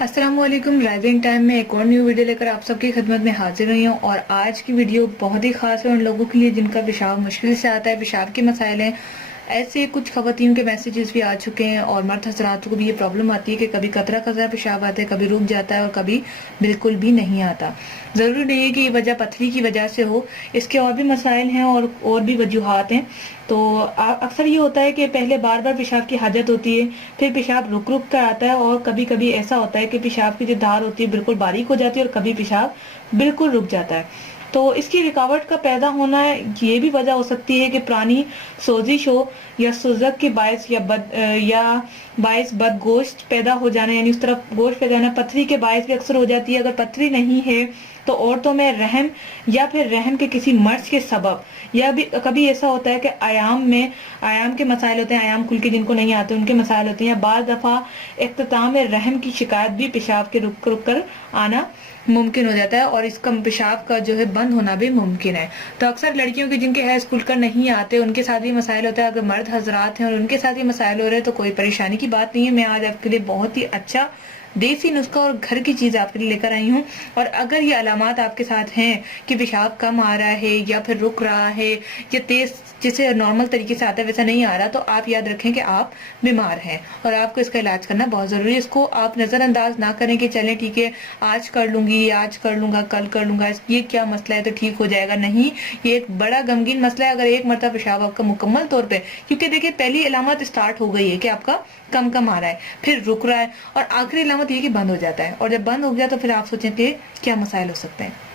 अस्सलामुअलैकुम। Rising time में एक और न्यू वीडियो लेकर आप सबकी खिदमत में हाजिर हुई हूँ और आज की वीडियो बहुत ही खास है उन लोगों के लिए जिनका पेशाब मुश्किल से आता है, पेशाब के मसाइल हैं। ऐसे कुछ खवातीन के मैसेजेस भी आ चुके हैं और मर्द हजरात को भी ये प्रॉब्लम आती है कि कभी कतरा कतरा पेशाब आता है, कभी रुक जाता है और कभी बिल्कुल भी नहीं आता। ज़रूरी नहीं है कि ये वजह पथरी की वजह से हो, इसके और भी मसाइल हैं और भी वजूहात हैं। तो अक्सर ये होता है कि पहले बार बार पेशाब की हाजत होती है, फिर पेशाब रुक रुक कर आता है और कभी कभी ऐसा होता है कि पेशाब की जो धार होती है बिल्कुल बारीक हो जाती है और कभी पेशाब बिल्कुल रुक जाता है। तो इसकी रुकावट का पैदा होना ये भी वजह हो सकती है कि पुरानी सोजिश हो या सुजक के बायस या बायस बदगोश्त पैदा हो जाना, यानी उस तरफ गोश्त पैदा होना। पथरी के बायस भी अक्सर हो जाती है। अगर पथरी नहीं है तो औरतों में रहम या फिर रहम के किसी मर्ज के सबब, या भी कभी ऐसा होता है कि आयाम के मसाइल होते हैं, आयाम खुल के जिनको नहीं आते उनके मसाइल होते हैं, या बाज़ दफा इख्तिताम में रहम की शिकायत भी पेशाब के रुक रुक कर आना मुमकिन हो जाता है और इसका पेशाब का जो है बंद होना भी मुमकिन है। तो अक्सर लड़कियों के जिनके हैज खुलकर नहीं आते उनके साथ भी मसाइल होता है। अगर मर्द हजरात हैं और उनके साथ ही मसाइल हो रहे हैं तो कोई परेशानी की बात नहीं है। मैं आज आपके लिए बहुत ही अच्छा देसी नुस्खा और घर की चीज आपके लिए लेकर आई हूँ। और अगर ये अलामात आपके साथ हैं कि पेशाब कम आ रहा है या फिर रुक रहा है या तेज जैसे नॉर्मल तरीके से आता है वैसा नहीं आ रहा, तो आप याद रखें कि आप बीमार हैं और आपको इसका इलाज करना बहुत जरूरी है। इसको आप नजरअंदाज ना करें कि चलें ठीक है आज कर लूंगी, आज कर लूंगा, कल कर लूंगा, ये क्या मसला है तो ठीक हो जाएगा। नहीं, ये एक बड़ा गमगीन मसला है। अगर एक मरतबा पेशाब आपका मुकम्मल तौर पे, क्योंकि देखिए पहली अलामत स्टार्ट हो गई है कि आपका कम कम आ रहा है, फिर रुक रहा है और आखिरी अलामत ये कि बंद हो जाता है। और जब बंद हो गया तो फिर आप सोचें कि क्या मसाइल हो सकते हैं।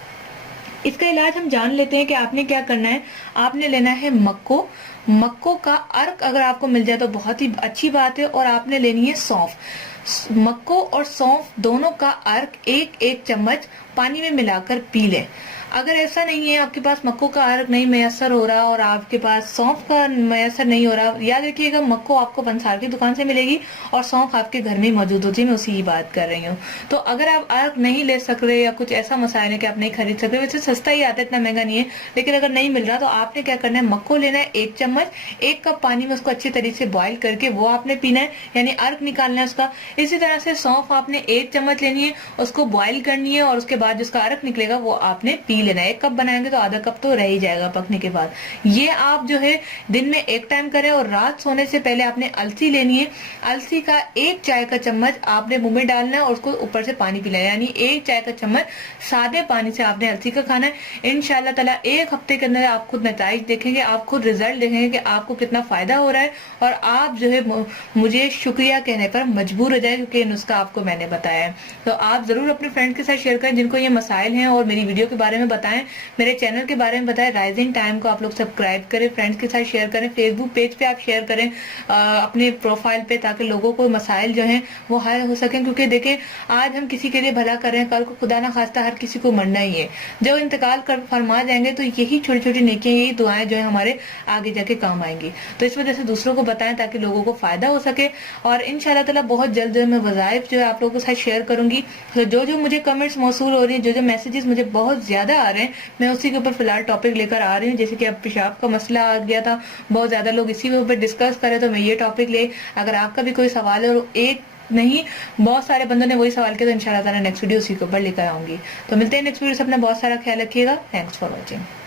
इसका इलाज हम जान लेते हैं कि आपने क्या करना है। आपने लेना है मक्को का अर्क, अगर आपको मिल जाए तो बहुत ही अच्छी बात है। और आपने लेनी है सौंफ। मक्को और सौंफ दोनों का अर्क एक एक चम्मच पानी में मिलाकर पी लें। अगर ऐसा नहीं है आपके पास मक्को का अर्क नहीं मैसर हो रहा और आपके पास सौंफ का मैसर नहीं हो रहा, याद रखिएगा मक्को आपको पंसार की दुकान से मिलेगी और सौंफ आपके घर में ही मौजूद होती है। मैं उसी की बात कर रही हूँ। तो अगर आप अर्क नहीं ले सक रहे या कुछ ऐसा मसाइल है कि आप नहीं खरीद सकते, वैसे सस्ता ही आता है, इतना महंगा नहीं है, लेकिन अगर नहीं मिल रहा तो आपने क्या करना है, मक्को लेना है 1 चम्मच, 1 कप पानी में उसको अच्छी तरीके से बॉईल करके वो आपने पीना है, यानी अर्क निकालना है उसका। इसी तरह से सौंफ आपने 1 चम्मच लेनी है, उसको बॉईल करनी है और उसके बाद जिसका अर्क निकलेगा वो आपने पी लेना है। 1 कप बनाएंगे तो आधा कप तो रह ही जाएगा पकने के बाद। ये आप जो है दिन में 1 टाइम करें और रात सोने से पहले आपने अलसी लेनी है। अलसी का 1 चाय का चम्मच आपने मुंह में डालना है और उसको ऊपर से पानी पिलाना है, यानी 1 चाय का चम्मच सादे पानी से आपने अलसी का खाना है। इंशाल्लाह ताला 1 हफ्ते के अंदर आप खुद नताइज देखेंगे, आप खुद रिजल्ट देखेंगे कि आपको कितना फायदा हो रहा है और आप जो है मुझे शुक्रिया कहने पर मजबूर हो जाए क्योंकि नुस्खा आपको मैंने बताया है। तो आप जरूर अपने फ्रेंड के साथ शेयर करें जिनको ये मसाइल हैं और मेरी वीडियो के बारे में बताएं, मेरे चैनल के बारे में बताएं। राइजिंग टाइम को आप लोग सब्सक्राइब करें, फ्रेंड्स के साथ शेयर करें, फेसबुक पेज पे आप शेयर करें अपने प्रोफाइल पे, ताकि लोगों को मसाइल जो हैं वो हल हो सकें। क्योंकि देखें आज हम किसी के लिए भला कर रहे हैं, कल को खुदा ना खास्ता हर किसी को मरना ही है। जब इंतकाल कर फरमा जाएंगे तो यही छोटी छोटी नेकियां, यही दुआएं जो है हमारे आगे जाके काम आएंगी। तो इस वजह से दूसरों को बताएं ताकि लोगों को फायदा हो सके। और इंशाल्लाह ताला बहुत जल्द मैं वज़ाइफ जो है आप लोगों के साथ शेयर करूंगी। तो जो मुझे कमेंट्स मौसूल हो रही है, जो मैसेजेस मुझे बहुत ज्यादा आ रहे हैं, मैं उसी के ऊपर फिलहाल टॉपिक लेकर आ रही हूँ। जैसे कि अब पेशाब का मसला आ गया था, बहुत ज्यादा लोग इसी के ऊपर डिस्कस करें, तो मैं ये टॉपिक ले, अगर आपका भी कोई सवाल है और एक नहीं बहुत सारे बंदों ने वही सवाल किया, तो इंशाल्लाह ताला नेक्स्ट वीडियो उसी के ऊपर लेकर आऊंगी। तो मिलते हैं नेक्स्ट वीडियो से। अपना बहुत सारा ख्याल रखिएगा। Thanks for watching.